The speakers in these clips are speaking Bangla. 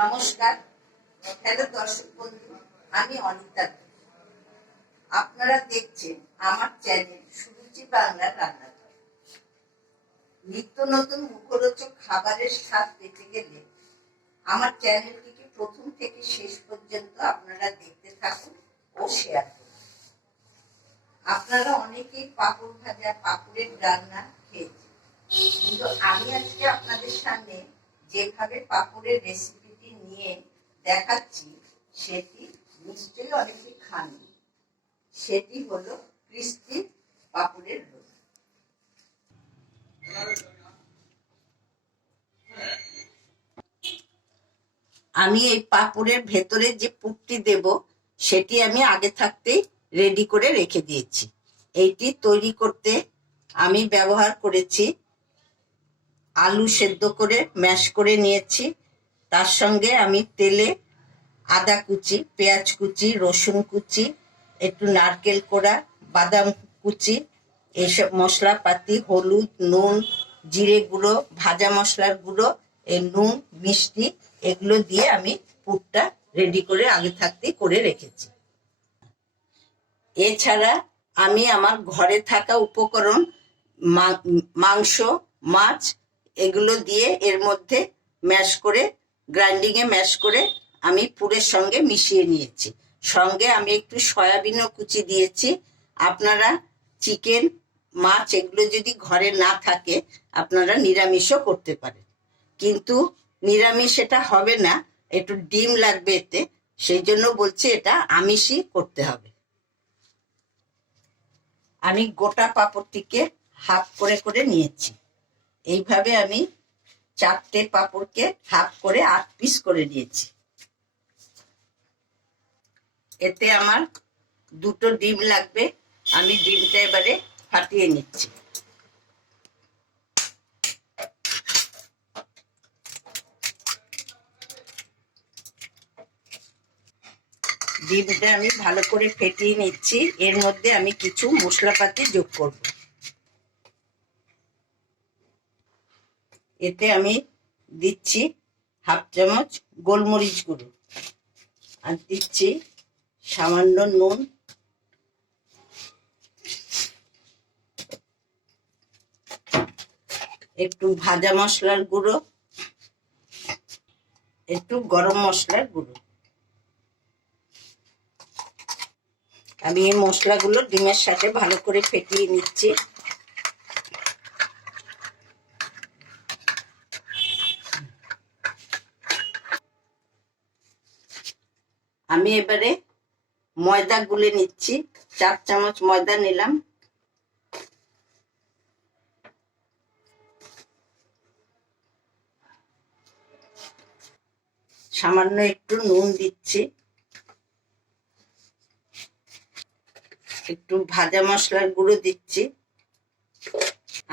নমস্কার। হ্যালো দর্শক বন্ধু, আমি অনিতা। আপনারা দেখছেন আমার চ্যানেল সুরুচি বাংলা রান্নাঘর। নিত্য নতুন মুখরোচক খাবারের স্বাদ পেতে গেলে আমার চ্যানেলটিকে প্রথম থেকে শেষ পর্যন্ত আপনারা দেখতে থাকুন ও শেয়ার করুন। আপনারা অনেকেই পাপড় ভাজা, পাপড়ের রান্না খেয়েছেন। কিন্তু আমি আজকে আপনাদের সামনে যেভাবে পাপড়ের রেসিপিটি নিয়ে দেখাচ্ছি, সেটি নিশ্চয়ই অনেকে সেটি হলো আমি এই পাপড়ের ভেতরে যে পুরটি দেব, সেটি আমি আগে থাকতেই রেডি করে রেখে দিয়েছি। এইটি তৈরি করতে আমি ব্যবহার করেছি, আলু সেদ্ধ করে ম্যাশ করে নিয়েছি। তার সঙ্গে আমি তেলে আদা কুচি, পেঁয়াজ কুচি, রসুন কুচি, একটু নারকেল কোড়া, বাদাম কুচি এইসব মশলাপাতি, হলুদ, নুন, জিরে গুঁড়ো, ভাজা মশলার গুঁড়ো এই নুন, মিষ্টি, এগুলো দিয়ে আমি পুরটা রেডি করে আগে থাকতেই করে রেখেছি। এছাড়া আমি আমার ঘরে থাকা উপকরণ মাংস, মাছ, এগুলো দিয়ে এর মধ্যে ম্যাশ করে গ্রাইন্ডিংয়ে ম্যাশ করে আমি পুরের সঙ্গে মিশিয়ে নিয়েছি। সঙ্গে আমি একটু সয়াবিনও কুচি দিয়েছি। আপনারা চিকেন মাছ এগুলো যদি ঘরে না থাকে, আপনারা নিরামিষও করতে পারেন। কিন্তু নিরামিষ এটা হবে না, একটু ডিম লাগবে এতে, সেই জন্য বলছি এটা আমিষই করতে হবে। আমি গোটা পাঁপড়টিকে হাফ করে করে নিয়েছি। এইভাবে আমি চারটে পাঁপড়কে হাফ করে আট পিস করে নিয়েছি। এতে আমার দুটো ডিম লাগবে, আমি ডিমটা এবারে ফাটিয়ে নিচ্ছি। ডিমটা আমি ভালো করে ফেটিয়ে নিচ্ছি, এর মধ্যে আমি কিছু মশলাপাতি যোগ করব। এতে আমি দিচ্ছি হাফ চামচ গোলমরিচ গুঁড়ো। আর দিচ্ছি সামান্য নুন। একটু ভাজা মশলার গুঁড়ো। একটু গরম মশলার গুঁড়ো। আমি এই মশলাগুলো ডিমের সাথে ভালো করে ফেটিয়ে নিচ্ছি। আমি এবারে ময়দা গুলে নিচ্ছি। চার চামচ ময়দা নিলাম। সামান্য একটু নুন দিচ্ছি। একটু ভাজা মশলার গুঁড়ো দিচ্ছি।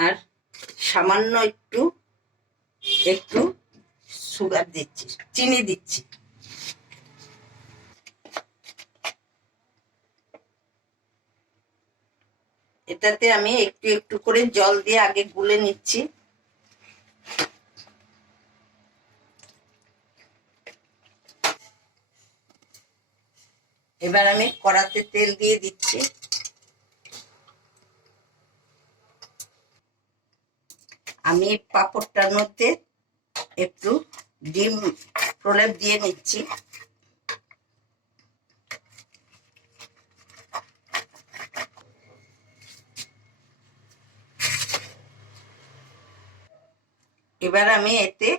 আর সামান্য একটু একটু সুগার দিচ্ছি, চিনি দিচ্ছি। এটাতে আমি একটু একটু করে জল দিয়ে আগে গুলে নিচ্ছি। এবার আমি কড়াতে তেল দিয়ে দিচ্ছি। আমি পাঁপড়টার মধ্যে একটু ডিম প্রলেপ দিয়ে নিচ্ছি। এবার আমি এতে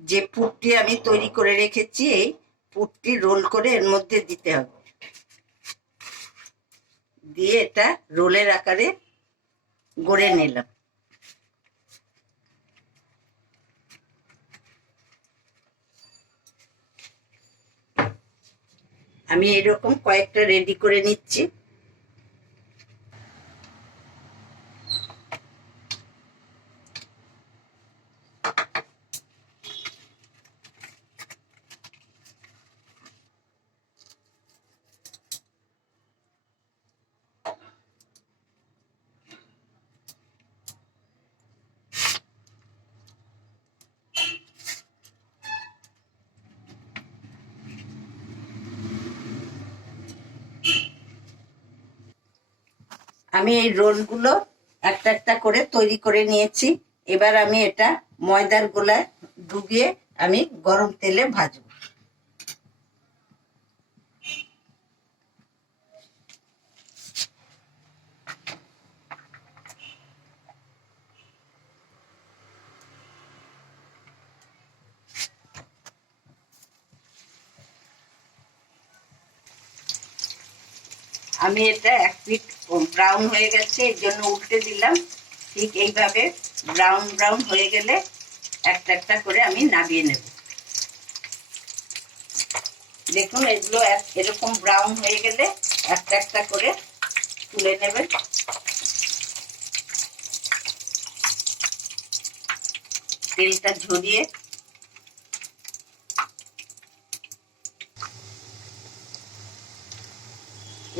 যে পুরটি আমি তৈরি করে রেখেছি, এই পুরটি রোল করে এর মধ্যে দিতে হবে। দিয়ে এটা রোলের আকারে গড়ে নিলাম। আমি এরকম কয়েকটা রেডি করে নিচ্ছি। আমি এই রোলগুলো একটা একটা করে তৈরি করে নিয়েছি। এবার আমি এটা ময়দার গোলায় ডুবিয়ে আমি গরম তেলে ভাজবো। আমি এটা এক পিট ব্রাউন হয়ে গেছে, এর জন্য উল্টে দিলাম। ঠিক এইভাবে ব্রাউন ব্রাউন হয়ে গেলে একটা একটা করে আমি নামিয়ে নেব। দেখুন, এগুলো এরকম ব্রাউন হয়ে গেলে একটা একটা করে তুলে নেবেন। তেলটা ঝরিয়ে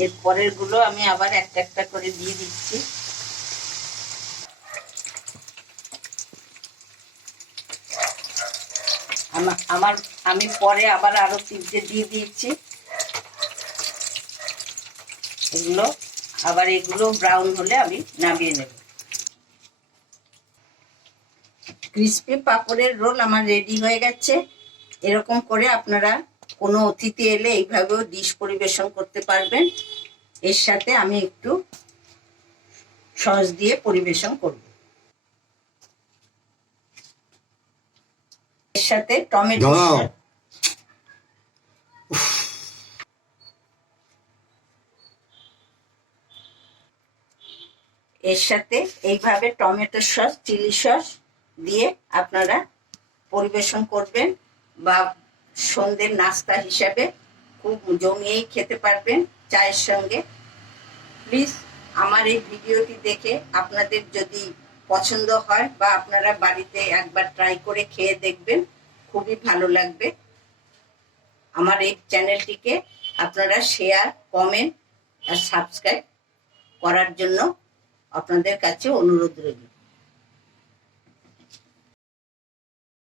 এর পরেরগুলো আমি আবার একটা একটা করে দিয়ে দিচ্ছি। আমার, আমি পরে আবার আরও তিনটে দিয়ে দিয়েছি। এগুলো, আবার এগুলো ব্রাউন হলে আমি নামিয়ে নেব। ক্রিস্পি পাপড়ের রোল আমার রেডি হয়ে গেছে। এরকম করে আপনারা কোনো অতিথি এলে এইভাবেও ডিশ পরিবেশন করতে পারবেন। এর সাথে আমি একটু সস দিয়ে পরিবেশন করব। এর সাথে টমেটো এর সাথে এইভাবে টমেটো সস চিলি সস দিয়ে আপনারা পরিবেশন করবেন বা সন্ধ্যের নাস্তা হিসাবে খুব জমিয়েই খেতে পারবেন চায়ের সঙ্গে। প্লিজ আমার এই ভিডিওটি দেখে আপনাদের যদি পছন্দ হয় বা আপনারা বাড়িতে একবার ট্রাই করে খেয়ে দেখবেন, খুবই ভালো লাগবে। আমার এই চ্যানেলটিকে আপনারা শেয়ার কমেন্ট আর সাবস্ক্রাইব করার জন্য আপনাদের কাছে অনুরোধ রইল।